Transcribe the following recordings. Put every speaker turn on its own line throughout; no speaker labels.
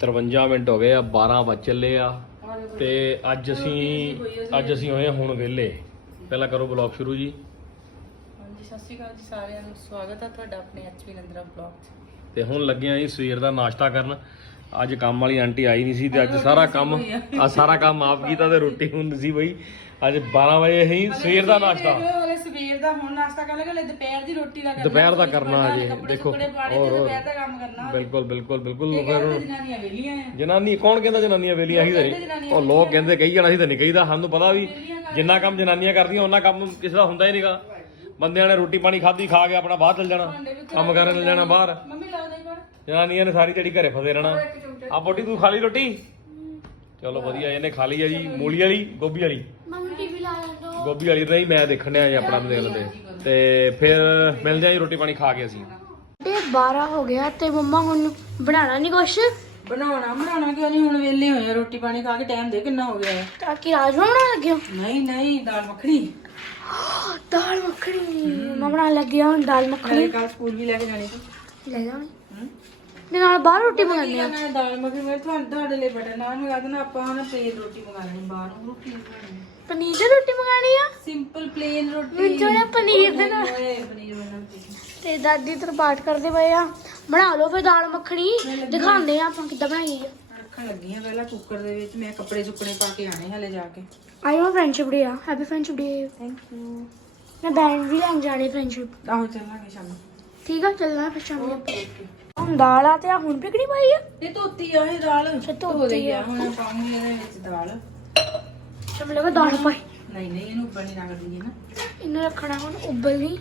53 minute ਹੋ ਗਏ ਆ 12 ਵੱਜ ਚੱਲੇ ਆ ਤੇ ਅੱਜ ਅਸੀਂ ਅੱਜ ਅਸੀਂ ਹੋਏ ਆ ਹੁਣ ਵਿਹਲੇ। ਪਹਿਲਾਂ ਕਰੋ ਬਲੌਗ ਸ਼ੁਰੂ ਜੀ।
ਹਾਂਜੀ ਸਤਿ ਸ਼੍ਰੀ ਅਕਾਲ ਜੀ ਸਾਰਿਆਂ ਨੂੰ। ਸਵਾਗਤ ਹੈ ਤੁਹਾਡਾ ਆਪਣੇ ਐਚਪੀ ਨੰਦਰਾ ਬਲੌਗ 'ਚ।
ਤੇ ਹੁਣ ਲੱਗੇ ਆ ਜੀ ਸਵੇਰ ਦਾ ਨਾਸ਼ਤਾ ਕਰਨ। ਅੱਜ ਕੰਮ ਵਾਲੀ ਆਂਟੀ ਆਈ ਨਹੀਂ ਸੀ ਤੇ ਅੱਜ ਸਾਰਾ ਕੰਮ ਆ ਸਾਰਾ ਕੰਮ ਆਪ ਕੀਤਾ ਤੇ ਰੋਟੀ ਹੁੰਦੀ ਸੀ ਬਈ। ਅੱਜ 12 ਵਜੇ ਅਸੀਂ ਸਵੇਰ ਦਾ ਨਾਸ਼ਤਾ।
ਹਲੇ ਸਵੇਰ ਦਾ ਹੁਣ ਨਾਸ਼ਤਾ ਕਰ ਲਗੇ ਦੁਪਹਿਰ ਦੀ ਰੋਟੀ ਦਾ ਕਰਨਾ
ਦੁਪਹਿਰ ਦਾ ਕਰਨਾ ਅਜੇ ਦੇਖੋ ਹੋਰ
ਦੁਪਹਿਰ ਦਾ ਕੰਮ ਕਰਨਾ
ਬਿਲਕੁਲ ਬਿਲਕੁਲ ਬਿਲਕੁਲ ਫਿਰ ਜਨਾਨੀ ਕੌਣ ਕਹਿੰਦਾ ਜਨਾਨੀਆਂ ਵੇਲੀਆਂ ਹੀ ਤਾਂ ਨਹੀਂ? ਉਹ ਲੋਕ ਕਹਿੰਦੇ ਕਹੀ ਜਾਣਾ ਸੀ ਤਾਂ ਨਹੀਂ ਕਹੀਦਾ। ਸਾਨੂੰ ਪਤਾ ਵੀ ਜਿੰਨਾ ਕੰਮ ਜਨਾਨੀਆਂ ਕਰਦੀਆਂ ਉਹਨਾਂ ਕੰਮ ਕਿਸੇ ਦਾ ਹੁੰਦਾ ਹੀ ਨਹੀਂਗਾ। ਬੰਦਿਆਂ ਨੇ ਰੋਟੀ ਪਾਣੀ ਖਾਧੀ ਖਾ ਕੇ ਆਪਣਾ ਬਾਹਰ ਚਲ ਜਾਣਾ। ਕੰਮ ਕਰਨ ਜਾਣਾ ਬਾਹਰ।
ਮੰਮੀ
ਜਨਾਨੀਆਂ ਨੇ ਸਾਰੀ ਜਿਹੜੀ ਘਰੇ ਫਸੇ ਰਹਿਣਾ। ਆ ਬੋਟੀ ਤੂੰ ਖਾ ਲਈ ਰੋਟੀ? ਚਲੋ ਵਧੀਆ ਇਹਨੇ ਖਾ ਲਈ ਆ ਜੀ ਮੂਲੀ ਵਾਲੀ ਗੋਭੀ ਵਾਲੀ।
ਮੰਮੀ ਟੀਵੀ ਲਾ ਦੋ
ਗੋਭੀ ਵਾਲੀ ਨਹੀਂ ਮੈਂ ਦੇਖਣ ਡਿਆ ਜੀ ਆਪਣਾ ਮੋਬਾਈਲ ਤੇ। ਤੇ ਫਿਰ ਮਿਲਦੇ ਆ ਜੀ ਰੋਟੀ ਪਾਣੀ ਖਾ ਕੇ ਅਸੀਂ।
ਤੇ 12 ਹੋ ਗਿਆ ਤੇ ਮੰਮਾ ਹੁਣ ਬਣਾਣਾ ਨਹੀਂ ਕੁਛ?
ਬਣਾਉਣਾ ਬਣਾਉਣਾ ਕਿਉਂ ਨਹੀਂ ਹੁਣ ਵੇਲੇ ਹੋਏ ਆ ਰੋਟੀ ਪਾਣੀ ਖਾ ਕੇ ਟਾਈਮ ਦੇ ਕਿੰਨਾ ਹੋ ਗਿਆ ਹੈ।
ਤਾਂ ਕਿ ਰਾਜਮਾ ਬਣਾਉਣ ਲੱਗੇ ਹੋ?
ਨਹੀਂ ਨਹੀਂ ਦਾਲ ਮੱਖਣੀ।
ਦਾਲ ਮੱਖਣੀ। ਮੰਮਾ ਬਣਾਉਣ ਲੱਗੇ ਆ ਹੁਣ ਦਾਲ ਮੱਖਣੀ।
ਨਾਲੇ ਕੱਲ ਸਕੂਲ ਵੀ ਲੈ ਕੇ ਜਾਣੀ ਤੂੰ
ਲੈ ਜਾਵਾਂਗੇ ਤੇ ਨਾਲ ਬਾਹਰ ਰੋਟੀ ਮੰਗਾਉਂਦੇ ਆ?
ਮੈਂ ਦਾਲ ਮੱਖਣੀ ਮੈਂ ਤੁਹਾਨੂੰ ਤੁਹਾਡੇ ਲਈ ਬੜਾ ਨਾਨ ਮੰਗਾ ਦੇਣਾ ਆਪਾਂ ਨਾ ਪਲੇਨ ਰੋਟੀ ਮੰਗਾ ਲੈਣੀ ਬਾਹਰੋਂ ਰੋਟੀ ਨਹੀਂ
ਪਨੀਰ ਦੀ ਰੋਟੀ ਮੰਗਾਣੀ ਆ?
ਸਿੰਪਲ ਪਲੇਨ ਰੋਟੀ।
ਮੈਨੂੰ ਜਿਹੜਾ ਪਨੀਰ ਦੇ ਨਾਲ।
ਓਏ ਪਨੀਰ ਬਣਾਉਂਦੀ
ਤੇ ਦਾਦੀ ਤੇਰੇ ਪਾਠ ਕਰਦੇ ਪਏ ਆ। ਬਣਾ ਲਓ ਫਿਰ ਦਾਲ ਮੱਖਣੀ ਦਿਖਾਉਂਦੇ ਆ ਆਪਾਂ ਕਿੱਦਾਂ ਬਣਾਈ ਆ।
ਰੱਖਣ ਲੱਗੀ ਆ ਪਹਿਲਾਂ ਕੁੱਕਰ ਦੇ ਵਿੱਚ ਮੈਂ ਕੱਪੜੇ ਸੁੱਕਣੇ ਪਾ ਕੇ ਆਣੇ ਹਲੇ ਜਾ ਕੇ।
ਆਈ ਮਾ ਫਰੈਂਡਸ਼ਿਪ ਡੇ ਆ। Happy friendship day
thank you
ਮੈਂ ਬੈਂਡ ਵੀ ਲੈਣ ਜਾਣੀ ਫਰੈਂਡਸ਼ਿਪ
ਆਹੋ ਚੱਲਾਂਗੇ ਸ਼ਾਮ। ਨੂੰ
ਠੀਕ ਆ ਚੱਲਣਾ ਫਿਰ ਸ਼ਾਮ। ਨੂੰ ਹੁਣ ਦਾਲ ਆ ਤੇ ਆ ਹੁਣ ਪਿਕੜੀ ਪਾਈ ਆ?
ਇਹ ਧੋਤੀ ਆ ਇਹ ਦਾਲ।
ਅੱਛਾ,
ਧੋ
ਧੋਤੀ
ਲਈ ਆ ਹੁਣ ਪਾਉਂਗੀ ਇਹਦੇ ਵਿੱਚ ਦਾਲ।
ਚਮ ਲਗਾ ਦਾਲ ਪਾਈ।
ਨਹੀਂ ਨਹੀਂ ਇਹਨੂੰ ਉੱਪਰ ਨਹੀਂ ਰੱਖਦੀ ਨਾ।
ਇਹਨੂੰ ਰੱਖਣਾ ਹੁਣ ਉਬਲ ਨਹੀਂ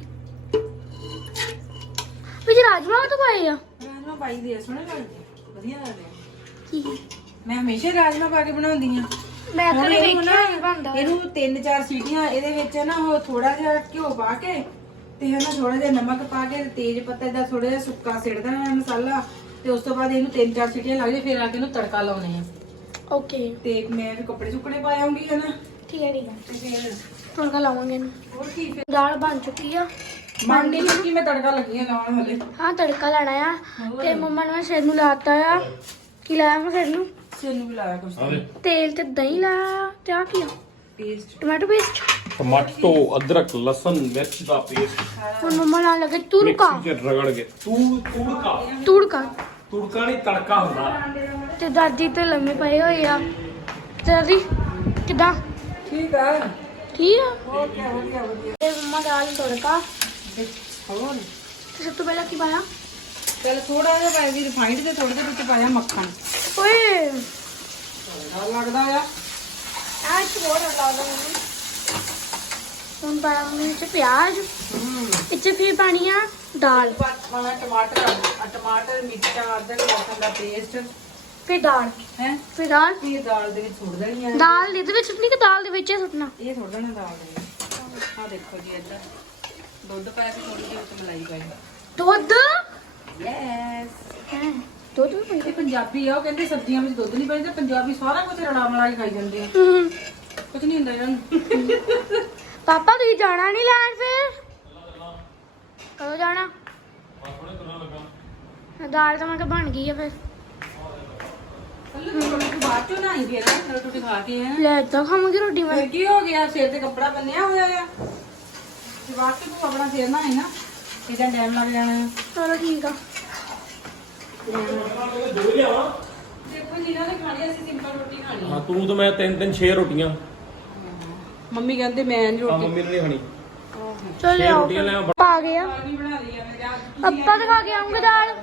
ਵਿੱਚ ਰਾਜਮਾ ਤਾਂ ਪਾਏ ਆ?
ਰਾਜਮਾ ਪਾਈ ਦੇ ਸੋਹਣੇ ਲੱਗਦੇ ਆ, ਵਧੀਆ ਲੱਗਦੇ ਆ।
ਕੀ?
ਮੈਂ ਹਮੇਸ਼ਾ ਰਾਜਮਾ ਪਾ ਕੇ ਬਣਾਉਂਦੀ ਆ।
ਮੈਂ
ਹੁਣ
ਕਦੇ
ਇਹਨੂੰ
ਵੇਖਿਆ ਨਹੀਂ ਬਣਦਾ।
ਇਹਨੂੰ ਤਿੰਨ ਚਾਰ ਸੀਟੀਆਂ ਇਹਦੇ ਵਿੱਚ ਨਾ ਉਹ ਥੋੜਾ ਜਿਹਾ ਘਿਓ ਪਾ ਕੇ ਤੇ ਹਨਾ ਥੋੜਾ ਜਿਹਾ ਨਮਕ ਪਾ ਕੇ ਤੇ ਤੇਜ ਪੱਤੇ ਦਾ ਥੋੜਾ ਜਿਹਾ ਸੁੱਕਾ ਸਿੜ ਦੇਣਾ ਮਸਾਲਾ ਤੇ ਉਸ ਤੋਂ ਬਾਅਦ ਇਹਨੂੰ ਤਿੰਨ ਚਾਰ ਸੀਟੀਆਂ ਲੱਗ ਜੇ ਫਿਰ ਆ ਕੇ ਇਹਨੂੰ ਤੜਕਾ ਲਾਉਣੇ ਆ।
ਓਕੇ।
ਤੇ ਮੈਂ ਫਿਰ ਕੱਪੜੇ ਸੁੱਕਣੇ ਪਾ ਆਉਂਗੀ ਹਨਾ?
ਠੀਕ ਹੈ ਠੀਕ ਹੈ।
ਤੇ ਫਿਰ
ਤੜਕਾ ਲਾਵਾਂਗੇ ਇਹਨੂੰ।
ਹੋਰ ਕੀ ਫਿਰ?
ਦਾਲ ਬਣ ਚੁੱਕੀ ਆ।
ਮੰਡੀ ਨੂੰ ਕੀ ਮੈਂ ਤੜਕਾ ਲੱਗੀ ਆ ਲਾਉਣ ਹਲੇ?
ਹਾਂ ਤੜਕਾ ਲਾਣਾ ਆ। ਤੇ ਮੰਮਾ ਨੇ ਸਿਰ ਨੂੰ ਲਾਤਾ ਆ। ਕੀ ਲਾਇਆ ਮੈਂ ਸਿਰ ਨੂੰ?
ਸਿਰ ਨੂੰ ਵੀ ਲਾਇਆ ਕੁਛ
ਤੇਲ ਤੇ ਦਹੀਂ ਲਾਇਆ। ਤੇ ਆ ਕੀ ਆ
ਪੇਸਟ
ਟੋਮੈਟੋ ਪੇਸਟ
ਟਮਾਟੋ ਅਦਰਕ ਲਸਣ ਮਿਰਚ ਦਾ ਪੇਸਟ
ਹੁਣ ਮੰਮਾ ਨਾਲ ਲੱਗੇ ਤੁੜਕਾ।
ਮਿਕਸੀ ਚ ਰਗੜ ਕੇ। ਤੂੰ ਤੁੜਕਾ।
ਤੁੜਕਾ।
ਤੁੜਕਾ ਨਹੀਂ ਤੜਕਾ ਹੁੰਦਾ।
ਤੇ ਦਾਦੀ ਤੇ ਲੰਮੇ ਪਏ ਹੋਏ ਆ। ਤੇ ਦਾਦੀ ਕਿਦਾਂ?
ਠੀਕ ਆ।
ਠੀਕ ਆ?
ਹੋ ਗਿਆ ਹੋ ਗਿਆ ਵਧੀਆ।
ਤੇ ਮੰਮਾ ਦਾਲ ਨੂੰ ਤੜਕਾ।
ਹੋਰ?
ਤੇ ਸਭ ਤੋਂ ਪਹਿਲਾਂ ਕੀ ਪਾਇਆ?
ਚਲ ਥੋੜਾ ਜਿਹਾ ਪਾਇਆ ਵੀ ਰਿਫਾਈਂਡ ਤੇ ਥੋੜੇ ਜਿਹੇ ਵਿੱਚ ਪਾਇਆ ਮੱਖਣ।
ਓਏ।
ਡਰ ਲੱਗਦਾ ਆ।
ਆ ਹੋਰ ਲਾਉਂਦਾ ਮੰਮੀ। ਹੁਣ ਮੰਮੀ ਵਿੱਚ ਪਿਆਜ਼
ਹੂੰ
ਇੱਥੇ ਫਿਰ ਪਾਣੀ ਆ ਦਾਲ
ਪਾਣਾ ਟਮਾਟਰ ਆ ਟਮਾਟਰ ਮਿਰਚਾਂ ਅਦਰਕ ਲਸਣ ਦਾ ਪੇਸਟ
ਫਿਰ ਦਾਲ।
ਹੈ?
ਫਿਰ ਦਾਲ?
ਇਹ ਦਾਲ ਦੇ ਵਿੱਚ ਸੁੱਟ ਦੇਣੀ ਆ।
ਦਾਲ ਇਹਦੇ ਵਿੱਚ ਸੁੱਟਣੀ ਕਿ ਦਾਲ ਦੇ ਵਿੱਚ ਹੀ ਸੁੱਟਣਾ?
ਇਹ ਸੁੱਟ ਦੇਣਾ ਦਾਲ ਦੇ ਵਿੱਚ। ਆ ਦੇਖੋ ਜੀ ਇੱਧਰ। ਦੁੱਧ ਪਾਇਆ ਤੇ ਥੋੜੀ ਜਿਹੀ ਵਿੱਚ ਮਲਾਈ ਪਾਈ।
ਦੁੱਧ?
ਯੈਸ
ਹੈ ਦੁੱਧ ਵੀ ਪਾਈ।
ਇਹ ਪੰਜਾਬੀ ਆ ਉਹ ਕਹਿੰਦੇ ਸਬਜ਼ੀਆਂ ਵਿੱਚ ਦੁੱਧ ਨਹੀਂ ਪਾਈਦਾ ਪੰਜਾਬੀ ਸਾਰਾ ਕੁਝ ਰਲਾ ਮਲਾ ਕੇ ਖਾਈ ਜਾਂਦੇ ਆ। ਕੁਝ ਨਹੀਂ ਹੁੰਦਾ ਇਹਨਾਂ ਨੂੰ।
ਪਾਪਾ ਤੁਸੀਂ ਜਾਣਾ ਨਹੀਂ ਲੈਣ ਫਿਰ? ਕਦੋਂ ਜਾਣਾ? ਦਾਲ ਤਾਂ ਮੈਂ ਕਿਹਾ ਬਣ ਗਈ ਆ ਫਿਰ।
ਬਾਅਦ ਚੋਂ ਨਹੀਂ ਫੇਰ ਰੋਟੀ ਰੋਟੀ ਖਾ ਕੇ ਆ।
ਲੈ ਤਾਂ ਖਾਵਾਂਗੀ ਰੋਟੀ ਮੈਂ।
ਫਿਰ ਕੀ ਹੋ ਗਿਆ? ਸਿਰ ਤੇ ਕੱਪੜਾ ਬੰਨਿਆ ਹੋਇਆ ਆ। ਤੇ ਤੂੰ ਆਪਣਾ ਸਿਰ ਨਾ ਹੈ ਨਾ ਇਦਾਂ ਟਾਈਮ ਲੱਗ ਜਾਣਾ ਆ?
ਚਲੋ ਠੀਕ ਆ।
ਦੇਖੋ ਜਿਹਨਾਂ ਨੇ ਖਾਣੀ ਅਸੀਂ ਸਿੰਪਲ ਰੋਟੀ ਖਾਣੀ
ਹਾਂ ਤੂੰ ਤਾਂ ਮੈਂ ਤਿੰਨ ਤਿੰਨ ਛੇ ਰੋਟੀਆਂ।
ਮੰਮੀ ਕਹਿੰਦੇ ਮੈਂ ਨੀ
ਆ
ਰੋਟੀ।
ਮੰਮੀ ਨੇ ਨਹੀਂ ਖਾਣੀ।
ਚਲ
ਛੇ
ਆਓ
ਰੋਟੀਆਂ ਲੈ ਆ।
ਪਾ ਗਿਆ
ਨਹੀਂ ਬਣਾ ਲਈ ਆ ਮੈਂ ਜਾ
ਅੱਪਾ ਦਿਖਾ ਕੇ ਆਉਂਗੇ ਦਾਲ।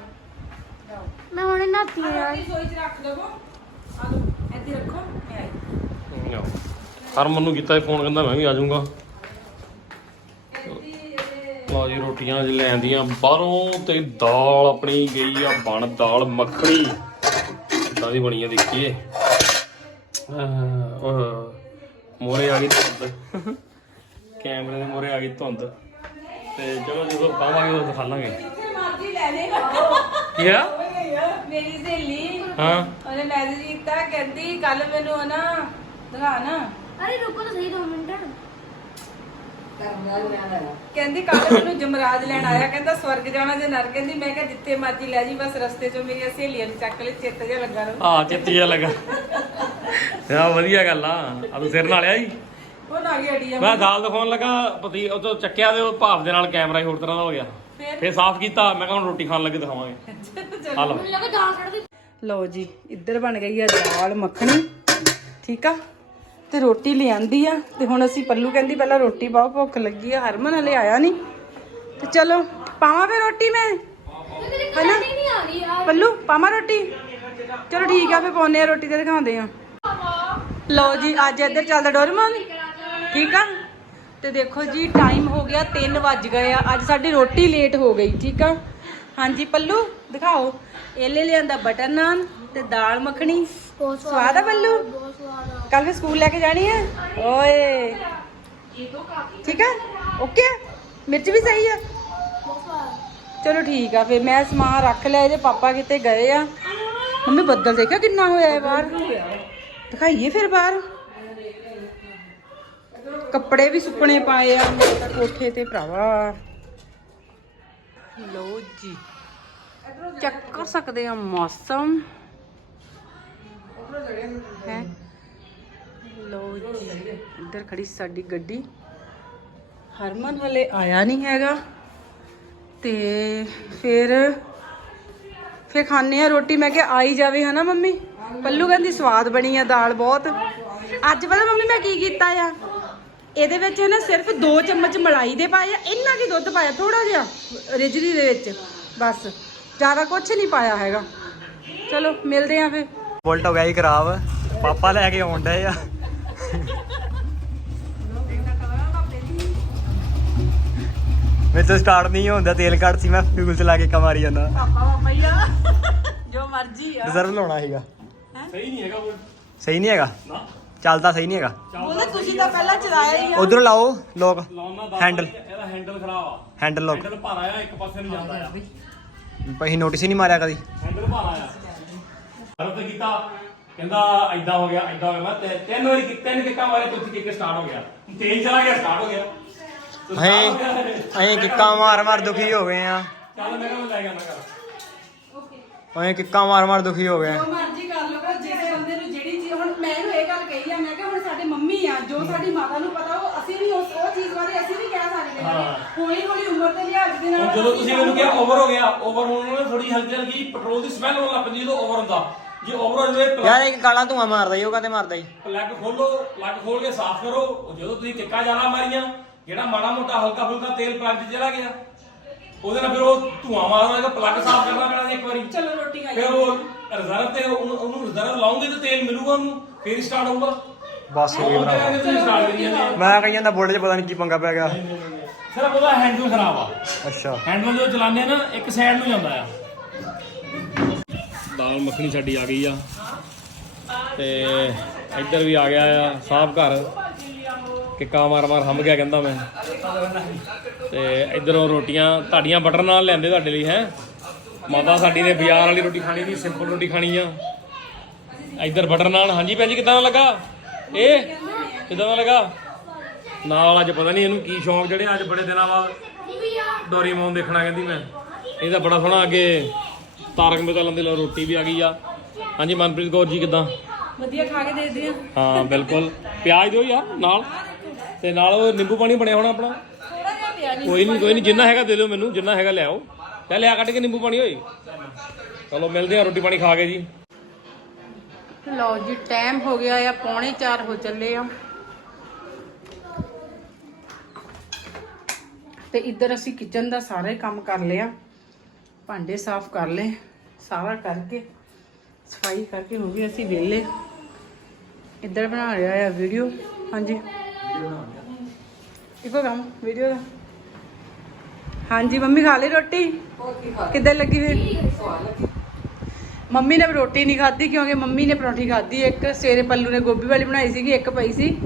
ਮੈਂ ਹੁਣੇ ਨਾਤੀ ਆ ਯਾਰ।
ਰਸੋਈ ਚ ਰੱਖ ਦਵੋ। ਆ ਲਓ ਇੱਥੇ ਰੱਖੋ ਮੈਂ ਆਈ।
ਹਰਮਨ ਨੂੰ ਕੀਤਾ ਫੋਨ ਕਹਿੰਦਾ ਮੈਂ ਵੀ ਆ ਜਾਊਂਗਾ। ਲਓ ਜੀ ਰੋਟੀਆਂ ਅੱਜ ਲੈ ਆਂਦੀਆਂ ਬਾਹਰੋਂ ਤੇ ਦਾਲ ਆਪਣੀ ਗਈ ਆ ਬਣ ਦਾਲ ਮੱਖਣੀ। ਕਿੱਦਾਂ ਦੀ ਬਣੀ ਆ ਦੇਖੀਏ। ਮੋਰੇ ਆ ਗਈ ਧੁੰਦ। ਕੈਮਰੇ ਦੇ ਮੋਰੇ ਆ ਗਈ ਧੁੰਦ। ਤੇ ਚਲੋ ਜਦੋਂ ਪਾਵਾਂਗੇ ਉਦੋਂ ਦਿਖਾ ਲਾਂਗੇ।
ਜਿੱਥੇ ਮਰਜ਼ੀ ਲੈ ਲੇਗਾ
ਕੀ ਆ?
ਮੇਰੀ ਸਹੇਲੀ।
ਹਾਂ।
ਉਹਨੇ ਮੈਸੇਜ ਕੀਤਾ ਕਹਿੰਦੀ ਕੱਲ ਮੈਨੂੰ ਨਾ ਦਿਖਾ ਨਾ।
ਅਰੇ ਰੁਕੋ ਤਾਂ ਸਹੀ 2 ਮਿੰਟ।
ਕਹਿੰਦੀ ਕੱਲ ਮੈਨੂੰ ਜਮਰਾਜ ਲੈਣ ਆਇਆ ਕਹਿੰਦਾ ਸਵਰਗ ਜਾਣਾ ਜੇ ਨਰ ਕਹਿੰਦੀ ਮੈਂ ਕਿਹਾ ਜਿੱਥੇ ਮਰਜ਼ੀ ਲੈ ਜੀ ਬਸ ਰਸਤੇ 'ਚੋਂ ਮੇਰੀਆਂ ਸਹੇਲੀਆਂ ਨੂੰ ਚੱਕ ਲੈ ਚਿੱਤ ਜਿਹਾ ਲੱਗਾ ਰਹੂ
ਆ ਚਿੱਤੀ ਜਿਹਾ ਲੱਗਾ। ਆ ਵਧੀਆ ਗੱਲ ਆ। ਆ ਤੂੰ ਸਿਰ ਨਾਲ ਆਇਆ ਜੀ
ਉਹ ਨਾ ਗਈ ਅੜੀ
ਮੈਂ ਦਾਲ ਦਿਖਾਉਣ ਲੱਗਾ ਪਤੀ ਉਹ ਤੋਂ ਚੱਕਿਆ ਤੇ ਉਹ ਭਾਫ ਦੇ ਨਾਲ ਕੈਮਰਾ ਹੀ ਹੋਰ ਤਰ੍ਹਾਂ ਦਾ ਹੋ ਗਿਆ।
ਫਿਰ?
ਫੇਰ ਸਾਫ਼ ਕੀਤਾ ਮੈਂ ਕਿਹਾ ਹੁਣ ਰੋਟੀ ਖਾਣ ਲੱਗੇ ਦਿਖਾਵਾਂਗੇ। ਆ ਲਓ।
ਲਓ ਜੀ ਇੱਧਰ ਬਣ ਗਈ ਆ ਦਾਲ ਮੱਖਣੀ। ਠੀਕ ਆ? ਤੇ ਰੋਟੀ ਲਿਆਂਦੀ ਆ ਤੇ ਹੁਣ ਅਸੀਂ ਪੱਲੂ ਕਹਿੰਦੀ ਪਹਿਲਾਂ ਰੋਟੀ ਪਾਓ ਭੁੱਖ ਲੱਗੀ ਆ ਹਰਮਨ ਹਲੇ ਆਇਆ ਨਹੀਂ। ਤੇ ਚਲੋ ਪਾਵਾਂ ਫੇ ਰੋਟੀ ਮੈਂ?
ਹਨਾ? ਨਹੀਂ ਆ ਰਹੀ ਯਾਰ
ਪੱਲੂ ਪਾਵਾਂ ਰੋਟੀ? ਚਲੋ ਠੀਕ ਆ ਫੇ ਪਾਉਨੇ ਆ ਰੋਟੀ ਤੇ ਦਿਖਾਉਂਦੇ ਆ। ਲਓ ਜੀ ਅੱਜ ਇੱਧਰ ਚੱਲਦਾ ਡੋਰਮਨ। ਠੀਕ ਆ? ਤੇ ਦੇਖੋ ਜੀ ਟਾਈਮ ਹੋ ਗਿਆ 3 ਵੱਜ ਗਏ ਆ। ਅੱਜ ਸਾਡੀ ਰੋਟੀ ਲੇਟ ਹੋ ਗਈ ਠੀਕ ਆ? ਹਾਂਜੀ ਪੱਲੂ ਦਿਖਾਓ। ਇਹਲੇ ਲਿਆਂਦਾ ਬਟਰ ਨਾਨ ਤੇ ਦਾਲ ਮੱਖਣੀ।
ਬਹੁਤ
ਸਵਾਦ ਆ ਪੱਲੂ?
ਬਹੁਤ
ਕੱਲ ਵੀ ਸਕੂਲ ਲੈ ਕੇ ਜਾਣੀ ਹੈ? ਓਏ। ਠੀਕ ਹੈ? ਓਕੇ ਮਿਰਚ ਵੀ ਸਹੀ ਆ ਚਲੋ ਠੀਕ ਆ, ਫਿਰ ਮੈਂ ਸਮਾਨ ਰੱਖ ਲਿਆ, ਇਹਦੇ ਪਾਪਾ ਕਿਤੇ ਗਏ ਆ। ਮੰਮੀ, ਬੱਦਲ ਦੇਖਿਆ ਕਿੰਨਾ ਹੋਇਆ ਹੈ ਬਾਹਰ? ਦਿਖਾਈਏ ਫਿਰ ਬਾਹਰ। ਕੱਪੜੇ ਵੀ ਸੁੱਕਣੇ ਪਾਏ ਆ ਕੋਠੇ ਤੇ ਭਰਾਵਾ। ਲਓ ਜੀ। ਚੈੱਕ ਕਰ ਸਕਦੇ ਆ ਮੌਸਮ। ਹੈ? ਲਓ ਜੀ, ਇੱਧਰ ਖੜੀ ਸਾਡੀ ਗੱਡੀ। ਹਰਮਨ ਹਲੇ ਆਇਆ ਨਹੀਂ ਹੈਗਾ। ਤੇ ਫਿਰ ਫਿਰ ਖਾਣੇ ਆ ਰੋਟੀ। ਮੈਂ ਕਿਹਾ ਆਈ ਜਾਵੇ ਹਨਾ ਮੰਮੀ? ਪੱਲੂ ਕਹਿੰਦੀ ਸਵਾਦ ਬਣੀ ਆ ਦਾਲ ਬਹੁਤ। ਅੱਜ ਪਤਾ ਮੰਮੀ ਮੈਂ ਕੀ ਕੀਤਾ ਆ? ਇਹਦੇ ਵਿੱਚ ਹੈ ਨਾ ਸਿਰਫ 2 ਚਮਚ ਮਲਾਈ ਦੇ ਪਾਏ ਆ। ਇੰਨਾ ਕੀ ਦੁੱਧ ਪਾਇਆ? ਥੋੜਾ ਜਿਹਾ ਰਿਜਰੀ ਦੇ ਵਿੱਚ। ਬਸ, ਜ਼ਿਆਦਾ ਕੁਝ ਨਹੀਂ ਪਾਇਆ ਹੈਗਾ। ਚਲੋ, ਮਿਲਦੇ ਆ ਫਿਰ।
ਬੁਲਟ ਹੋ ਗਿਆ ਜੀ ਖਰਾਬ। ਪਾਪਾ ਲੈ ਕੇ ਆਉਣ ਡਏ ਆ। ਮੇਰੇ ਤੋਂ ਸਟਾਰਟ ਨਹੀਂ ਹੁੰਦਾ ਤੇਲ ਘੱਟ ਸੀ ਮੈਂ ਫਿਊਲ ਚਲਾ ਕੇ ਕਮਾਰੀ ਜਾਂਦਾ।
ਪਾਪਾ ਪਾਪਾ ਹੀ ਆ। ਜੋ ਮਰਜ਼ੀ ਆ।
ਰਿਜ਼ਰਵ ਲਾਉਣਾ ਸੀਗਾ।
ਸਹੀ ਨਹੀਂ ਹੈਗਾ ਉਹ
ਸਹੀ ਨਹੀਂ ਹੈਗਾ?
ਨਾ।
ਚੱਲਦਾ ਸਹੀ ਨਹੀਂ ਹੈਗਾ।
ਉਹਨੇ ਤੁਸੀਂ ਤਾਂ ਪਹਿਲਾਂ ਚਲਾਇਆ ਹੀ ਆ।
ਉਧਰ ਲਾਓ ਲੋਕ। ਹੈਂਡਲ
ਇਹਦਾ ਹੈਂਡਲ ਖਰਾਬ ਆ।
ਹੈਂਡਲ ਲੋਕ।
ਹੈਂਡਲ ਭਾਰਾ ਆ ਇੱਕ ਪਾਸੇ ਨੂੰ ਜਾਂਦਾ ਆ।
ਅਸੀਂ ਨੋਟਿਸ ਹੀ ਨਹੀਂ ਮਾਰਿਆ ਕਦੀ।
ਹੈਂਡਲ ਭਾਰਾ ਆ। ਹਰਤ ਕੀਤਾ। ਕਹਿੰਦਾ ਐਦਾਂ ਹੋ ਗਿਆ ਐਦਾਂ ਹੋ ਗਿਆ। ਮੈਂ ਤੇ- ਤਿੰਨ ਵਾਰੀ ਕਿ- ਤਿੰਨ ਕਿੱਕਾਂ ਮਾਰੇ ਚੌਥੀ ਕਿੱਕ ਸਟਾਰਟ ਹੋ ਗਿਆ। ਤੇਲ ਚਲਾ ਗਿਆ ਸਟਾਰਟ ਹੋ ਗਿਆ। ਤੇ start ਹੋ ਗਿਆ। ਇਹ।
ਅਸੀਂ ਅਸੀਂ ਕਿੱਕਾਂ ਮਾਰ ਮਾਰ ਦੁਖੀ ਹੋ ਗਏ ਆ
ਚੱਲ ਮੈਂ ਕਿਹਾ ਮੈਂ ਲੈ ਗਿਆ ਨਾ ਕਰ
ਅਸੀਂ ਕਿੱਕਾਂ ਮਾਰ ਮਾਰ ਦੁਖੀ ਹੋ ਗਏ ਆ।
ਜੋ ਮਰਜ਼ੀ ਕਰ ਲਓ ਪਰ ਜਿਹੜੇ ਬੰਦੇ ਨੂੰ ਜਿਹੜੀ ਚੀਜ਼ ਹੁਣ ਮੈਂ ਇਹਨੂੰ ਇਹ ਗੱਲ ਕਹੀ ਆ ਮੈਂ ਕਿਹਾ ਹੁਣ ਸਾਡੇ ਮੰਮੀ ਆ ਜੋ ਸਾਡੀ ਮਾਤਾ ਨੂੰ ਪਤਾ ਉਹ ਅਸੀਂ ਵੀ ਉਸ ਉਹ ਚੀਜ਼ ਬਾਰੇ ਅਸੀਂ ਵੀ ਕਹਿ ਸਕਦੇ ਹਾਂ। ਹੌਲੀ ਹੌਲੀ ਉਮਰ ਦੇ ਲਿਹਾਜ਼ ਦੇ ਨਾਲ
ਜਦੋਂ ਤੁਸੀਂ ਮੈਨੂੰ ਕਿਹਾ ਓਵਰ ਹੋ ਗਿਆ ਓਵਰ ਹੋਣ ਨਾਲ ਥੋੜੀ ਹਲਕੀ ਹਲਕੀ ਪੈਟਰੋਲ ਦੀ ਸਮੈਲ ਹੋਣ ਲੱਗ ਪੈਂਦੀ ਜਦੋਂ ਓਵਰ ਹੁੰਦਾ। ਜੇ ਓਵਰ ਹੋ ਜਾਵੇ
ਯਾਰ ਇੱਕ ਕਾਲਾ ਧੂਆ ਮਾਰਦਾ ਜੀ ਉਹ ਕਾਤੇ ਮਾਰਦਾ ਜੀ?
ਪਲੱਗ ਖੋਲੋ ਪਲੱਗ ਖੋਲ ਕੇ ਸਾਫ਼ ਕਰੋ। ਉਹ ਜਦੋਂ ਤੁਸੀਂ ਕਿੱਕਾ ਜ਼ਿਆਦਾ ਮਾਰੀਆਂ ਜਿਹੜਾ ਮਾੜਾ ਮੋਟਾ ਹਲਕਾ ਫੁਲਕਾ ਤੇਲ ਪਲੱਗ 'ਚ ਚਲਾ ਗਿਆ ਉਹਦੇ ਨਾਲ ਫਿਰ ਉਹ ਧੂਆਂ ਮਾਰਦਾ ਹੈਗਾ ਪਲੱਗ ਸਾਫ਼ ਕਰਨਾ ਪੈਣਾ ਜੀ ਇੱਕ ਵਾਰੀ।
ਚਲੋ ਰੋਟੀ ਖਾਈ
ਫਿਰ ਉਹ ਰਿਜ਼ਰਵ ਤੇ ਉਹਨੂੰ ਉਹਨੂੰ ਰਿਜ਼ਰਵ ਲਾਉਂਗੇ ਤੇ ਤੇਲ ਮਿਲੂਗਾ ਉਹਨੂੰ ਫਿਰ ਸਟਾਰਟ ਹੋਊਗਾ।
ਬਸ ਹੋ ਗਈ
ਉਹ
ਭਰਾ।
ਕਹਿੰਦੇ ਤੁਸੀਂ ਸਟਾਰਟ ਕਰੀ ਜਾਂਦੇ।
ਮੈਂ ਕਹੀ ਜਾਂਦਾ ਬੁਲਟ 'ਚ ਪਤਾ ਨਹੀਂ ਕੀ ਪੰਗਾ ਪੈ ਗਿਆ।
ਸਿਰਫ ਉਹਦਾ ਹੈਂਡਲ ਖਰਾਬ ਆ।
ਅੱਛਾ।
ਹੈਂਡਲ ਜਦੋਂ ਚਲਾਉਂਦੇ ਆ ਨਾ ਇੱਕ ਸਾਈਡ ਨੂੰ ਜਾਂਦਾ ਆ। ਦਾਲ ਮੱਖਣੀ ਸਾਡੀ ਆ ਗਈ ਆ। ਤੇ ਇੱਧਰ ਵੀ ਆ ਗਿਆ ਆ ਸਾਹਬ ਘਰ। ਕਿੱਕਾ ਮਾਰ ਮਾਰ ਹੰਮ ਗਿਆ ਕਹਿੰਦਾ ਮੈਂ। ਤੇ ਇੱਧਰੋਂ ਰੋਟੀਆਂ, ਤੁਹਾਡੀਆਂ ਬਟਰ ਨਾਲ ਲੈਂਦੇ ਤੁਹਾਡੇ ਲਈ, ਹੈ? ਮਾਤਾ ਸਾਡੀ ਨੇ ਬਾਜ਼ਾਰ ਵਾਲੀ ਰੋਟੀ ਖਾਣੀ ਨਹੀਂ ਸਿੰਪਲ ਰੋਟੀ ਖਾਣੀ ਆ। ਇੱਧਰ ਬਟਰ ਨਾਨ ਹਾਂਜੀ ਭੈਣ ਜੀ, ਕਿਦਾਂ ਦਾ ਲੱਗਾ? ਇਹ ਕਿਦਾਂ ਦਾ ਲੱਗਾ? ਨਾਲ ਅੱਜ ਪਤਾ ਨਹੀਂ ਇਹਨੂੰ ਕੀ ਸ਼ੌਂਕ ਜਿਹੜੇ ਅੱਜ ਬੜੇ ਦਿਨਾਂ ਬਾਅਦ ਡੋਰੀਮੋਨ ਦੇਖਣਾ ਕਹਿੰਦੀ ਮੈਂ। ਇਹ ਤਾਂ ਬੜਾ ਸੋਹਣਾ ਅੱਗੇ ਤਾਰਕ ਮਹਿਤਾ ਲੰਦੇ ਲੋ ਰੋਟੀ ਵੀ ਆ ਗਈ ਆ। ਹਾਂਜੀ ਮਨਪ੍ਰੀਤ ਕੌਰ ਜੀ ਕਿਦਾਂ?
ਵਧੀਆ ਖਾ ਕੇ ਦੇਖਦੇ ਆ।
ਹਾਂ ਬਿਲਕੁਲ। ਪਿਆਜ਼ ਦਿਓ ਯਾਰ ਨਾਲ। ਤੇ ਨਾਲ ਉਹ ਨਿੰਬੂ ਪਾਣੀ ਬਣਿਆ ਹੋਣਾ ਆਪਣਾ।
ਥੋੜਾ ਜਿਹਾ ਪਿਆ ਨਹੀਂ
ਕੋਈ ਨਹੀਂ ਕੋਈ ਨਹੀਂ ਜਿੰਨਾ ਹੈਗਾ ਦੇ ਦਿਓ ਮੈਨੂੰ ਜਿੰਨਾ ਹੈਗਾ ਲਿਆਓ ਲੈ ਲਿਆ ਕੱਢ ਕੇ ਨਿੰਬੂ ਪਾਣੀ ਹੋਈ ਚਲੋ ਮਿਲਦੇ ਆ ਰੋਟੀ ਪਾਣੀ ਖਾ ਕੇ ਜੀ।
ਲਓ ਜੀ ਟਾਈਮ ਹੋ ਗਿਆ ਆ ਪੌਣੇ 4 ਹੋ ਚੱਲੇ ਆ। ਤੇ ਇੱਧਰ ਅਸੀਂ ਕਿਚਨ ਦਾ ਸਾਰਾ ਕੰਮ ਕਰ ਲਿਆ। ਭਾਂਡੇ ਸਾਫ਼ ਕਰ ਲਏ, ਸਾਰਾ ਕਰਕੇ, ਸਫ਼ਾਈ ਕਰਕੇ ਹੋ ਗਏ ਅਸੀਂ ਵਿਹਲੇ। ਇੱਧਰ ਬਣਾ ਰਿਹਾ ਆ ਵੀਡੀਓ। ਹਾਂਜੀ। ਇੱਕੋ ਕੰਮ ਵੀਡੀਓ ਦਾ। ਹਾਂਜੀ, ਮੰਮੀ ਖਾ ਲਈ ਰੋਟੀ? ਕਿੱਦਾਂ ਲੱਗੀ ਫਿਰ? ਮੰਮੀ ਨੇ ਰੋਟੀ ਨਹੀਂ ਖਾਧੀ ਕਿਉਂਕਿ ਮੰਮੀ ਨੇ ਪਰੌਂਠੀ ਖਾਧੀ ਇੱਕ ਸਵੇਰੇ ਪੱਲੂ ਨੇ ਗੋਭੀ ਵਾਲੀ ਬਣਾਈ ਸੀਗੀ, ਇੱਕ ਪਈ ਸੀ।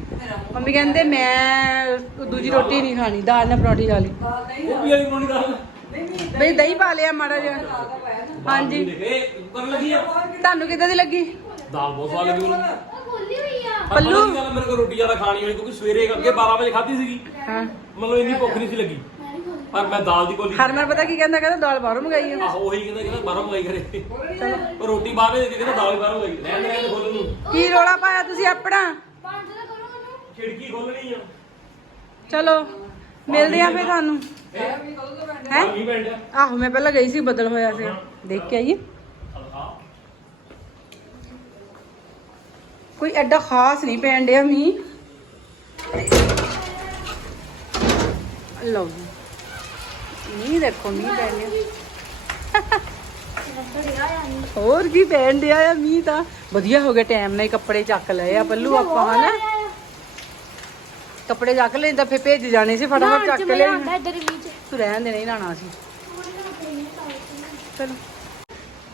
ਮੰਮੀ ਕਹਿੰਦੇ, ਮੈਂ ਦੂਜੀ ਰੋਟੀ ਨਹੀਂ ਖਾਣੀ, ਦਾਲ ਨਾਲ ਪਰੌਂਠੀ ਖਾ ਲਈ।
ਉਹ ਵਾਲੀ ਪਾਣੀ ਦਾ
ਬਈ ਦਹੀਂ ਪਾ ਲਿਆ ਮਾੜਾ ਜਿਹਾ। ਹਾਂਜੀ।
ਇਹ ਕਰਨ ਲੱਗੀ ਆ
ਤੁਹਾਨੂੰ ਕਿੱਦਾਂ ਦੀ ਲੱਗੀ?
ਦਾਲ ਬਹੁਤ ਸਵਾਦ ਲੱਗੀ ਮੈਨੂੰ।
ਖੁੱਲੀ ਹੋਈ ਆ।
ਪੱਲੂ ਗੱਲ ਮੇਰੇ ਕੋਲ ਰੋਟੀ ਜ਼ਿਆਦਾ ਖਾਣੀ ਹੋਈ ਕਿਉਂਕਿ ਸਵੇਰੇ ਅੱਗੇ 12 ਵਜੇ ਖਾਧੀ ਸੀਗੀ।
ਹਾਂ।
ਮਤਲਬ ਇੰਨੀ ਭੁੱਖ ਨਹੀਂ ਸੀ ਲੱਗੀ। ਪਰ ਮੈਂ ਦਾਲ ਦੀ ਕੋਲੀ
ਹਰਮਨ ਪਤਾ ਕੀ ਕਹਿੰਦਾ ਕਹਿੰਦਾ ਦਾਲ ਬਾਹਰੋਂ ਮੰਗਾਈ ਆ।
ਆਹੋ ਉਹੀ ਕਹਿੰਦਾ ਕਹਿੰਦਾ ਬਾਹਰੋਂ ਮੰਗਾਈ ਕਰੇ ਪਰ ਰੋਟੀ ਬਾਹਰ ਦੇ ਕੇ ਕਹਿੰਦਾ ਦਾਲ ਵੀ ਬਾਹਰੋਂ ਮੰਗਾਈ। ਰਹਿਣ ਦੇ ਰਹਿਣ ਦੇ ਖੋਲਣ ਨੂੰ
ਕੀ ਰੋਲਾ ਪਾਇਆ ਤੁਸੀਂ ਆਪਣਾ?
ਬੰਦ ਤਾਂ ਕਰੋ ਉਹਨੂੰ।
ਖਿੜਕੀ ਖੋਲਣੀ ਆ।
ਚਲੋ। ਮਿਲਦੇ ਆ ਫੇ ਤੁਹਾਨੂੰ।
ਹੈ? ਨਹੀਂ
ਆਹੋ ਮੈਂ ਪਹਿਲਾਂ ਗਈ ਸੀ ਬਦਲ ਹੋਇਆ ਸੀ ਦੇਖ ਕੇ ਆਈਏ। ਕੋਈ ਐਡਾ ਖਾਸ ਨਹੀਂ ਪੈਣ ਡਿਆ ਮੀਂਹ। ਲਓ ਮੀਂਹ ਦੇਖੋ ਮੀਂਹ ਪੈਣ ਡਿਆ। ਹੋਰ ਕੀ ਪੈਣ ਡਿਆ ਆ ਮੀਂਹ ਤਾਂ। ਵਧੀਆ ਹੋ ਗਿਆ ਟਾਈਮ ਨਾਲ ਕੱਪੜੇ ਚੱਕ ਲਏ ਆ ਪੱਲੂ ਆਪਾਂ ਹਨਾ? ਕੱਪੜੇ ਚੱਕ ਲਏ ਤਾਂ ਫੇ ਭੇਜ ਜਾਣੇ ਸੀ ਫਟਾਫਟ ਚੱਕ ਲਏ
ਆਉਂਦਾ ਇੱਧਰ ਹੀ ਵਿੱਚ
ਤੂੰ ਰਹਿਣ ਦੇ ਨਹੀਂ ਲਾਣਾ ਸੀ ਚਲੋ।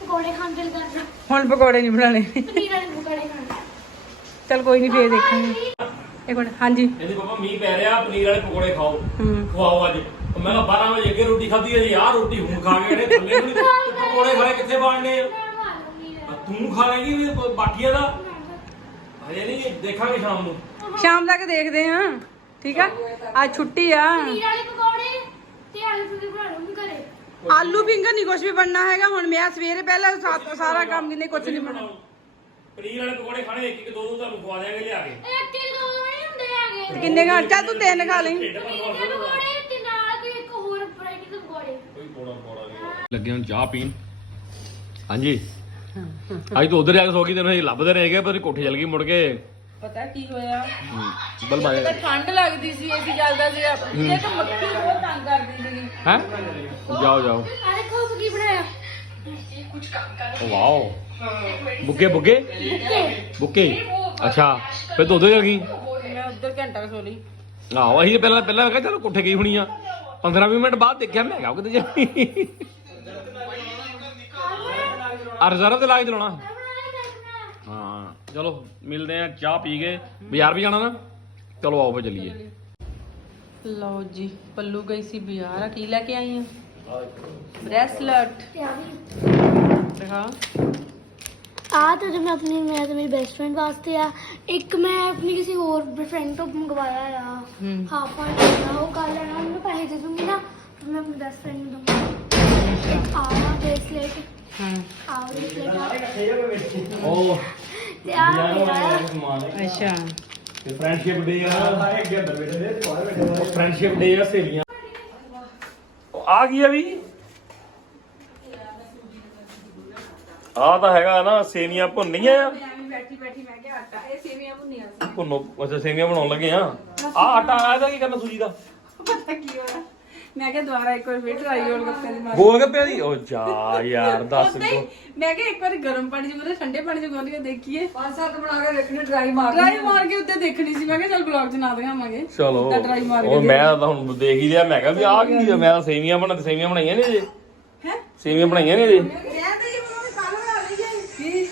ਪਕੌੜੇ ਖਾਣ ਦਿਲ ਕਰਦਾ।
ਹੁਣ ਪਕੌੜੇ ਨਹੀਂ ਬਣਾਣੇ
ਪਨੀਰ ਵਾਲੇ ਪਕੌੜੇ ਖਾਣ।
ਚਲ ਕੋਈ ਨਹੀਂ ਫੇਰ ਦੇਖਾਂਗੇ। ਇੱਕ ਮਿੰਟ ਹਾਂਜੀ।
ਇਹਦੀ ਪਾਪਾ ਮੀਂਹ ਪੈ ਰਿਹਾ ਪਨੀਰ ਵਾਲੇ ਪਕੌੜੇ ਖਾਓ। ਖਵਾਓ ਅੱਜ। ਮੈਂ ਕਿਹਾ 12 ਵਜੇ ਅੱਗੇ ਰੋਟੀ ਖਾਧੀ ਹੈ ਜੀ। ਆਹ ਰੋਟੀ ਹੁਣ ਖਾ ਕੇ ਇਹਨੇ ਥੱਲੇ ਨੂੰ ਪਕੌੜੇ ਕਿੱਥੇ ਬਾੜਨੇ ਆ? ਤੂੰ ਖਾ ਲੇਗੀ ਬਾਕੀਆਂ ਦਾ? ਹਜੇ ਨਹੀਂ ਦੇਖਾਂਗੇ ਸ਼ਾਮ ਨੂੰ।
ਸ਼ਾਮ ਤੱਕ ਦੇਖਦੇ ਆ। ਠੀਕ ਆ? ਅੱਜ ਛੁੱਟੀ ਆ।
ਪਨੀਰ ਵਾਲੇ ਪਕੌੜੇ ਤੇ ਆਲੂ ਫੁਲਕੇ ਬਣਾ ਲੂੰਗੀ ਘਰੇ।
ਆਲੂ ਫਿੰਗਰ ਨਹੀਂ ਕੁਝ ਵੀ ਬਣਨਾ ਹੈਗਾ। ਹੁਣ ਮੈਂ ਸਵੇਰੇ ਪਹਿਲਾਂ ਸਾ- ਸਾਰਾ ਕੰਮ ਕਿਨੇ ਕੁਝ ਨਹੀਂ ਬਣਨਾ।
ਪਨੀਰ ਵਾਲੇ ਪਕੌੜੇ ਖਾਣੇ ਇੱਕ ਇੱਕ ਦੋ ਦੋ ਤੁਹਾਨੂੰ ਖਵਾ ਦਿਆਂਗੇ ਲਿਆ ਕੇ।
ਇੱਕ ਕਿਲੋ ਨਹੀਂ ਹੁੰਦੇ ਹੈਗੇ।
ਕਿੰਨੇ ਘੰਟਾ ਤੂੰ ਤਿੰਨ ਖਾ ਲਈ।
ਢਿੱਡ ਭਰ
ਪਨੀਰ ਦੇ ਪਕੌੜੇ ਤੇ ਨਾਲ ਕੋਈ ਇੱਕ ਹੋਰ ਵੈਰਾਈਟੀ ਦੇ ਪਕੌੜੇ।
ਕੋਈ ਪੋੜਾ ਪੋੜਾ ਨਹੀਂ ਲੱਗੇ ਹੁਣ ਚਾਹ ਪੀਣ। ਹਾਂਜੀ। ਅੱਜ ਤੂੰ ਉਧਰ ਜਾ ਕੇ ਸੋ ਗਈ ਤੈਨੂੰ ਅਸੀਂ ਲੱਭਦੇ ਰਹਿ ਗਏ ਪਰ ਕੋਠੇ ਚਲ ਗਈ ਮੁੜ ਕੇ।
ਪਤਾ ਕੀ ਹੋਇਆ?
ਬਲ ਮਾਰੇ
ਤਾਂ ਠੰਡ ਲੱਗਦੀ ਸੀ ਏਸੀ ਚੱਲਦਾ ਸੀ ਇਹ ਤਾਂ ਮੱਖੀ ਬਹੁਤ ਤੰਗ ਕਰਦੀ ਸੀ
ਹੈ? ਜਾਓ ਜਾਓ।
ਆ ਦੇਖੋ ਕੀ ਬਣਾਇਆ?
ਵਾਓ। Bouquet bouquet? ਬੁੱਕੇ? ਅੱਛਾ ਫਿਰ ਤੂੰ ਉਧਰ ਚਲ ਗਈ?
ਮੈਂ ਉੱਧਰ ਘੰਟਾ ਸੋ ਲਈ।
ਆਹੋ ਅਸੀਂ ਤਾਂ ਪਹਿਲਾਂ ਪਹਿਲਾਂ ਕਿਹਾ ਚਲੋ ਕੋਠੇ ਗਈ ਹੋਣੀ ਆ। 15 20 ਮਿੰਟ ਬਾਅਦ ਦੇਖਿਆ ਮੈਂ ਕਿਹਾ ਕਿਤੇ ਜਾ ਆ ਰਿਜ਼ਰਵ ਤੇ ਲਾ ਕੇ ਚਲਾਉਣਾ। ਹਾਂ ਚਲੋ ਮਿਲਦੇ ਆ ਚਾਹ ਪੀ ਕੇ ਬਾਜ਼ਾਰ ਵੀ ਜਾਣਾ ਨਾ? ਚਲੋ ਆਓ ਫੇ ਚੱਲੀਏ।
ਲਓ ਜੀ ਪੱਲੂ ਗਈ ਸੀ ਬਾਜ਼ਾਰ। ਆ ਕੀ ਲੈ ਕੇ ਆਈ ਆ? ਬ੍ਰੈਸਲਟ। ਦਿਖਾ।
ਆ ਤਾਂ ਜੋ ਮੈਂ ਆਪਣੀ ਮੈਂ ਤੇ ਮੇਰੀ ਬੈਸਟ ਫਰੈਂਡ ਵਾਸਤੇ ਆ। ਇੱਕ ਮੈਂ ਆਪਣੀ ਕਿਸੇ ਹੋਰ ਫਰੈਂਡ ਤੋਂ ਮੰਗਵਾਇਆ ਆ।
ਹੂੰ।
ਹਾਫ ਆ ਉਹ ਕੱਲ ਲੈਣਾ ਉਹਨੂੰ ਪੈਸੇ ਦੇ ਦੂੰਗੀ ਨਾ ਫਿਰ ਮੈਂ ਆਪਣੀ ਬੈਸਟ ਫਰੈਂਡ ਨੂੰ ਦੂੰਗੀ ਆ ਬ੍ਰੇਸਲੇਟ।
ਹਾਂ।
ਆ ਬ੍ਰੇਸਲੇਟ
ਉਹ
ਤੇ ਆ ਮੇਰਾ ਆ
ਅੱਛਾ।
ਤੇ ਫਰੈਂਡਸ਼ਿਪ ਡੇ ਆ। ਸਾਰੇ ਅੱਗੇ ਅੰਦਰ ਬੈਠੇ ਨੇ ਬਾਹਰ ਬੈਠੇ ਨੇ। ਫਰੈਂਡਸ਼ਿਪ ਡੇ ਆ ਸਹੇਲੀਆਂ। ਉਹ ਆ ਗਈ ਆ ਵੀ? ਆ ਤਾਂ ਹੈਗਾ ਨਾ ਸੇਵੀਆਂ ਭੁੰਨੀਆਂ ਆ।
ਐਵੇਂ ਬੈਠੀ ਬੈਠੀ ਮੈਂ ਕਿਹਾ ਆਟਾ ਇਹ ਸੇਵੀਆਂ ਭੁੰਨੀਆਂ ਸੀ।
ਭੁੰਨੋ ਅੱਛਾ ਸੇਵੀਆਂ ਬਣਾਉਣ ਲੱਗੇ ਆ। ਆ ਆਟਾ ਆਇਆ ਕੀ ਕਰਨਾ ਸੂਜੀ ਦਾ?
ਪਤਾ ਕੀ ਹੋਇਆ? ਮੈਂ ਕਿਹਾ ਦੁਬਾਰਾ ਇੱਕ ਵਾਰ ਫਿਰ ਟਰਾਈ ਗੋਲ ਗੱਪੇ ਦੀ ਮਾਰ
ਗੋਲ ਗੱਪਿਆਂ ਦੀ ਉਹ ਜਾ ਯਾਰ ਦੱਸ
ਉੱਦਾਂ ਹੀ
ਕੋ
ਮੈਂ ਕਿਹਾ ਇੱਕ ਵਾਰ ਗਰਮ ਪਾਣੀ ਚ ਮਤਲਬ ਠੰਡੇ ਪਾਣੀ ਚ ਗੁੰਨ ਕੇ ਦੇਖੀਏ।
ਪੰਜ ਸੱਤ ਬਣਾ ਕੇ ਦੇਖਣੇ ਟਰਾਈ ਮਾਰ
ਟਰਾਈ ਮਾਰ ਕੇ ਉੱਤੇ ਦੇਖਣੀ ਸੀ। ਮੈਂ ਕਿਹਾ ਚੱਲ ਬਲੌਗ ਚ ਨਾ ਦਿਖਾਵਾਂਗੇ।
ਚਲੋ
ਤਾਂ try ਮਾਰ ਕੇ
ਉਹ ਮੈਂ ਤਾਂ ਹੁਣ ਦੇਖ ਹੀ ਲਿਆ ਮੈਂ ਕਿਹਾ ਵੀ ਆ ਕੀ ਆ? ਮੈਂ ਤਾਂ ਸੇਵੀਆਂ ਬਣਾ ਤੇ ਸੇਵੀਆਂ ਬਣਾਈਆਂ ਨੇ ਜੇ।
ਹੈ?
ਸੇਵੀਆਂ ਬਣਾਈਆਂ ਨੇ ਜੇ।
ਰਹਿੰਦੇ ਜੀ ਉਹਨਾਂ ਨੇ ਕੱਲ ਬਣਾ ਲਈ ਕੀ?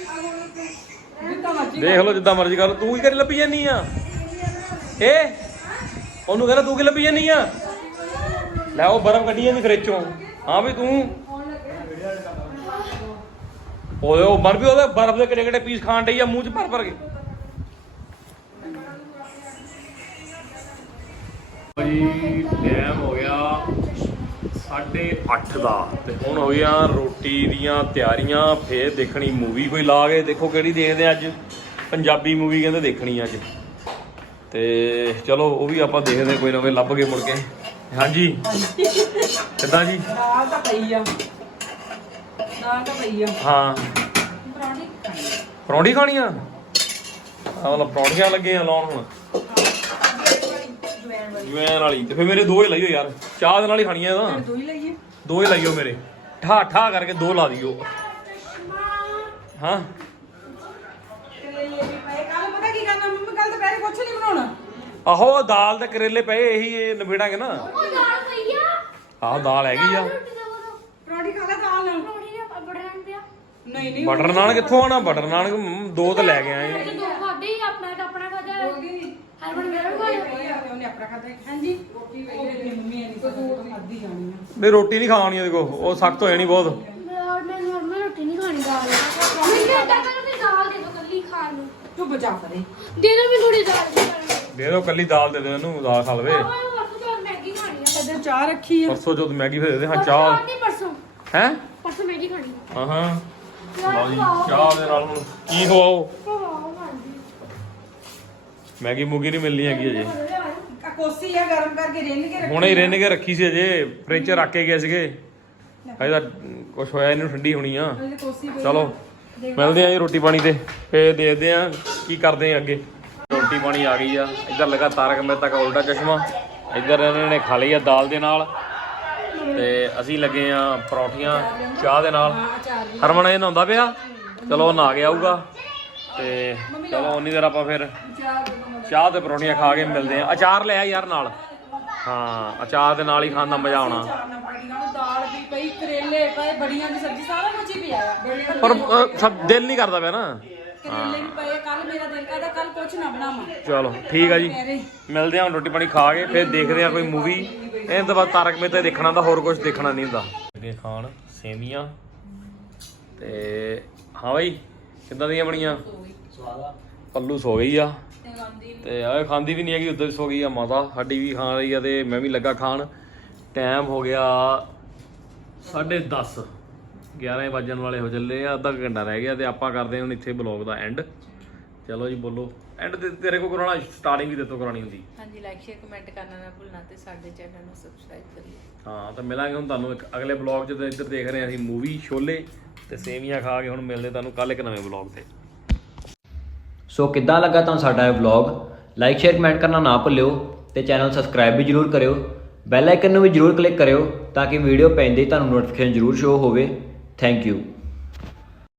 ਜਿੱਦਾਂ ਮਰਜ਼ੀ
ਦੇਖ ਲਓ ਜਿੱਦਾਂ ਮਰਜ਼ੀ ਕਰ ਲਓ। ਤੂੰ ਕੀ ਕਰੀ ਲੱਭੀ ਜਾਨੀ ਆ? ਏ ਉਹਨੂੰ ਕਹਿੰਦਾ ਤੂੰ ਕੀ ਲੱਭੀ ਜਾਨੀ ਆ? ਲੈ ਉਹ ਬਰਫ਼ ਕੱਢੀ ਜਾਂਦੀ ਫ੍ਰਿਜ। ਚੋਂ ਹਾਂ ਵੀ ਤੂੰ? ਓਏ, ਉਹ ਮਰ ਵੀ ਉਹਦੇ ਬਰਫ਼ ਦੇ ਕਿਹੜੇ ਕਿਹੜੇ ਪੀਸ ਖਾਣ ਡਈ ਆ, ਮੂੰਹ ਚ ਭਰ ਭਰ ਕੇ ਜੀ ਟਾਈਮ ਹੋ ਗਿਆ 8:30 ਦਾ ਤੇ ਹੁਣ ਹੋ ਗਿਆ ਰੋਟੀ ਦੀਆਂ ਤਿਆਰੀਆਂ, ਫੇਰ ਦੇਖਣੀ ਮੂਵੀ ਕੋਈ ਲਾ ਕੇ। ਦੇਖੋ ਕਿਹੜੀ ਦੇਖਦੇ ਆ ਅੱਜ। ਪੰਜਾਬੀ ਮੂਵੀ ਕਹਿੰਦੇ ਦੇਖਣੀ ਅੱਜ। ਤੇ ਚਲੋ, ਉਹ ਵੀ ਆਪਾਂ ਦੇਖਦੇ ਕੋਈ ਨਾ ਕੋਈ ਲੱਭ ਕੇ ਮੁੜ ਕੇ। ਹਾਂਜੀ। ਕਿੱਦਾਂ ਜੀ?
ਦਾਲ ਤਾਂ ਪਈ ਆ। ਦਾਲ ਤਾਂ ਪਈ ਆ।
ਹਾਂ।
ਪਰੌਂਠੀ ਖਾਣੀ
ਪਰੌਂਠੀ ਖਾਣੀ ਆ? ਆਹ ਵਾਲਾ ਪਰੌਂਠੀਆਂ ਲੱਗੇ ਆ ਲਾਉਣ ਹੁਣ।
ਜਵੈਣ ਵਾਲੀ।
ਜਵੈਨ ਵਾਲੀ ਤੇ ਫੇਰ ਮੇਰੇ ਦੋ ਹੀ ਲਾਈਓ ਯਾਰ। ਚਾਹ ਦੇ ਨਾਲ ਹੀ ਖਾਣੀਆਂ ਤਾਂ
ਦੋ ਹੀ ਲਈਏ।
ਦੋ ਹੀ ਲਾਈਓ ਮੇਰੇ। ਠਾ ਠਾ ਕਰਕੇ ਦੋ ਲਾ ਦਿਓ। ਹਾਂ।
ਕਰੇਲੇ ਵੀ ਪਏ। ਕੱਲ ਪਤਾ ਕੀ ਕਰਨਾ? ਮੰਮੀ ਕੱਲ ਦੁਪਹਿਰੇ ਕੁਛ ਨਹੀਂ ਬਣਾਉਣਾ।
ਆਹੋ ਦਾਲ ਤੇ ਕਰੇਲੇ ਪਏ ਇਹੀ ਇਹ ਨਿਬੇੜਾਂਗੇ ਨਾ।
ਉਹ ਦਾਲ ਪਈ ਆ।
ਆਹ ਦਾਲ ਹੈਗੀ ਆ।
ਰੋਟੀ ਦਾ ਉਹ
ਪਰੌਂਠੀ ਖਾ ਲੈ ਦਾਲ। ਨਾਲ
ਰੋਟੀ ਨੇ ਬੜੇ ਰਾਂ ਪਿਆ
ਨਹੀਂ ਨਹੀਂ
ਬਟਰ ਨਾਨ ਕਿੱਥੋਂ ਆਣਾ ਬਟਰ ਨਾਨ ਮ, ਦੋ ਤਾਂ ਲੈ ਕੇ ਆਏ।
ਤੇ ਦੋ ਖਾਦੇ ਹੀ ਆਪਣਾ ਤਾਂ ਆਪਣਾ ਖਾਦਾ ਹਰਮਨ ਮੇਰਾ ਵੀ ਖਾਇਆ
ਉਹਨੇ ਆਪਣਾ ਖਾਦਾ ਹਾਂਜੀ। ਰੋਟੀ ਮੰਮੀ ਨਹੀਂ ਕੋਈ ਖਾਦੀ ਜਾਣੀ ਆ।
ਨਹੀਂ ਰੋਟੀ ਨਹੀਂ ਖਾਣੀ ਉਹਦੇ ਕੋ ਉਹ ਸਖਤ ਹੋ ਜਾਣੀ ਬਹੁਤ।
ਮੈਂ ਨੋਰਮਲ ਰੋਟੀ ਨਹੀਂ ਖਾਣੀ ਦਾਲ। ਮੈਨੂੰ ਇਦਾਂ ਕਰੋ ਤੇ ਦਾਲ ਦੇ ਦੋ ਕੱਲੀ ਖਾਣ ਨੂੰ।
ਤੂੰ ਬਚਾ ਕਰੇ
ਦੇ ਦੋ ਮੈਨੂੰ ਥੋੜੀ ਦਾਲ ਦੀ।
ਦੇ ਦਿਓ ਕੱਲੀ ਦਾਲ ਦੇ ਦਿਓ ਇਹਨੂੰ ਦਾਲ ਖਾ ਲਵੇ।
ਮੈਗੀ ਖਾਣੀ ਆ।
ਕਦੇ ਚਾਹ ਰੱਖੀ ਆ।
ਪਰਸੋਂ ਜਦੋਂ ਮੈਗੀ ਫਿਰ ਦੇ ਦੇ ਹਾਂ
ਪਰਸੋਂ
ਚਾਹ।
ਨਹੀਂ ਪਰਸੋਂ।
ਹੈ?
ਪਰਸੋਂ ਮੈਗੀ ਖਾਣੀ ਆ।
ਹਾਂ ਹਾਂ। ਲਓ ਜੀ ਚਾਹ ਦੇ ਨਾਲ ਹੁਣ ਕੀ ਖਵਾਓ?
ਹਾਂਜੀ।
ਮੈਗੀ ਮੂਗੀ ਨਹੀਂ ਮਿਲਣੀ ਹੈਗੀ ਅਜੇ।
ਆ ਕੋਸੀ ਆ ਗਰਮ ਕਰਕੇ ਰਿੰਨ ਕੇ ਰੱਖੀ
ਹੁਣੇ ਹੀ ਰਿੰਨ ਕੇ ਰੱਖੀ ਸੀ ਅਜੇ ਫ੍ਰਿਜ 'ਚ ਰੱਖ ਕੇ ਗਏ ਸੀਗੇ। ਅਜੇ ਤਾਂ ਕੁਝ ਹੋਇਆ ਇਹਨੂੰ ਠੰਡੀ ਹੋਣੀ ਆ।
ਉਹਦੀ ਕੋਸੀ ਪਈ
ਚਲੋ ਮਿਲਦੇ ਆ ਜੀ ਰੋਟੀ ਪਾਣੀ ਤੇ ਫੇਰ ਦੇਖਦੇ ਆ ਕੀ ਕਰਦੇ ਆ ਅੱਗੇ। ਰੋਟੀ ਪਾਣੀ ਆ ਗਈ ਆ। ਇੱਧਰ ਲਗਾ ਤਾਰਕ ਮਹਿਤਾ ਕਾ ਉਲਟਾ ਚਸ਼ਮਾ। ਇੱਧਰ ਇਹਨਾਂ ਨੇ ਖਾ ਲਈ ਆ ਦਾਲ ਦੇ ਨਾਲ। ਤੇ ਅਸੀਂ ਲੱਗੇ ਆ ਪਰੌਠੀਆਂ ਚਾਹ ਦੇ ਨਾਲ। ਹਰਮਨ ਇਹ ਨਹਾਉਂਦਾ ਪਿਆ। ਚਲੋ ਉਹ ਨਹਾ ਕੇ ਆਊਗਾ। ਤੇ ਚਲੋ ਉਨੀ ਦੇਰ ਆਪਾਂ ਫਿਰ ਚਾਹ ਤੇ ਪਰੌਠੀਆਂ ਖਾ ਕੇ ਮਿਲਦੇ ਆ। ਅਚਾਰ ਲਿਆ ਯਾਰ ਨਾਲ। ਹਾਂ, ਅਚਾਰ ਦੇ ਨਾਲ ਹੀ ਖਾਣ ਦਾ ਮਜ਼ਾ ਆਉਣਾ।
ਦਾਲ ਵੀ ਪਈ ਕਰੇਲੇ ਪਏ ਬੜੀਆਂ ਦੀ ਸਬਜ਼ੀ ਸਾਰਾ ਕੁਝ ਹੀ ਪਿਆ
ਪਰ ਸਭ ਦਿਲ ਨਹੀਂ ਕਰਦਾ ਪਿਆ ਨਾ।
ਕਰੇਲੇ ਵੀ ਪਏ ਕੱਲ ਮੇਰਾ ਦਿਲ ਕਰਦਾ ਕੱਲ ਕੁਝ ਨਾ ਬਣਾਵਾਂ।
ਚਲੋ ਠੀਕ ਆ ਜੀ। ਮਿਲਦੇ ਹਾਂ ਹੁਣ ਰੋਟੀ ਪਾਣੀ ਖਾ ਕੇ ਫਿਰ ਦੇਖਦੇ ਹਾਂ ਕੋਈ ਮੂਵੀ ਇਹਨਾਂ ਤੋਂ ਬਾਅਦ ਤਾਰਕ ਮਹਿਤਾ ਦੇਖਣਾ ਤਾਂ ਹੋਰ ਕੁਝ ਦੇਖਣਾ ਨਹੀਂ ਹੁੰਦਾ। ਇਹ ਖਾਣ ਸੇਮੀਆਂ। ਤੇ ਹਾਂ ਬਈ ਕਿੱਦਾਂ ਦੀਆਂ ਬਣੀਆਂ? ਪੱਲੂ ਸੋ ਗਈ ਆ। ਤੇ ਆਹ ਖਾਂਦੀ ਵੀ ਨਹੀਂ ਹੈਗੀ ਉੱਧਰ ਸੋ ਗਈ ਆ ਮਾਤਾ ਸਾਡੀ ਵੀ ਖਾ ਰਹੀ ਆ ਤੇ ਮੈਂ ਵੀ ਲੱਗਾ ਖਾਣ। ਟਾਈਮ ਹੋ ਗਿਆ 10:30 11 ਵੱਜਣ ਵਾਲੇ ਹੋ ਚੱਲੇ ਆ ਅੱਧਾ ਕੁ ਘੰਟਾ ਰਹਿ ਗਿਆ ਤੇ ਆਪਾਂ ਕਰਦੇ ਹਾਂ ਹੁਣ ਇੱਥੇ ਬਲੌਗ ਦਾ ਐਂਡ ਚਲੋ ਜੀ ਬੋਲੋ। ਐਂਡ ਤੇ ਤੇਰੇ ਕੋ ਕਰਾਉਣਾ ਸਟਾਰਟਿੰਗ ਵੀ ਤੇ ਤੋਂ ਕਰਾਉਣੀ ਹੁੰਦੀ।
ਹਾਂਜੀ ਲਾਈਕ ਸ਼ੇਅਰ ਕਮੈਂਟ ਕਰਨਾ ਨਾ ਭੁੱਲਣਾ ਤੇ ਸਾਡੇ ਚੈਨਲ ਨੂੰ ਸਬਸਕ੍ਰਾਈਬ ਕਰਿਓ।
ਹਾਂ ਤਾਂ ਮਿਲਾਂਗੇ ਹੁਣ ਤੁਹਾਨੂੰ ਇੱਕ ਅਗਲੇ ਬਲੌਗ 'ਚ ਤੇ ਇੱਧਰ ਦੇਖ ਰਹੇ ਅਸੀਂ ਮੂਵੀ ਸ਼ੋਲੇ ਤੇ ਸੇਵੀਆਂ ਖਾ ਕੇ ਹੁਣ ਮਿਲਦੇ ਤੁਹਾਨੂੰ ਕੱਲ ਇੱਕ ਨਵੇਂ ਬਲੌਗ ਤੇ।
ਸੋ ਕਿੱਦਾਂ ਲੱਗਾ ਤੁਹਾਨੂੰ ਸਾਡਾ ਇਹ ਵਲੌਗ ਲਾਈਕ ਸ਼ੇਅਰ ਕਮੈਂਟ ਕਰਨਾ ਨਾ ਭੁੱਲਿਓ ਤੇ ਚੈਨਲ ਸਬਸਕ੍ਰਾਈਬ ਵੀ ਜਰੂਰ ਕਰਿਓ। ਬੈਲ ਆਈਕਨ ਨੂੰ ਵੀ ਜਰੂਰ ਕਲਿੱਕ ਕਰਿਓ ਤਾਂ ਕਿ ਵੀਡੀਓ ਪੈਂਦੇ ਹੀ ਤੁਹਾਨੂੰ ਨੋਟੀਫਿਕੇਸ਼ਨ ਜਰੂਰ ਸ਼ੋ ਹੋਵੇ। Thank you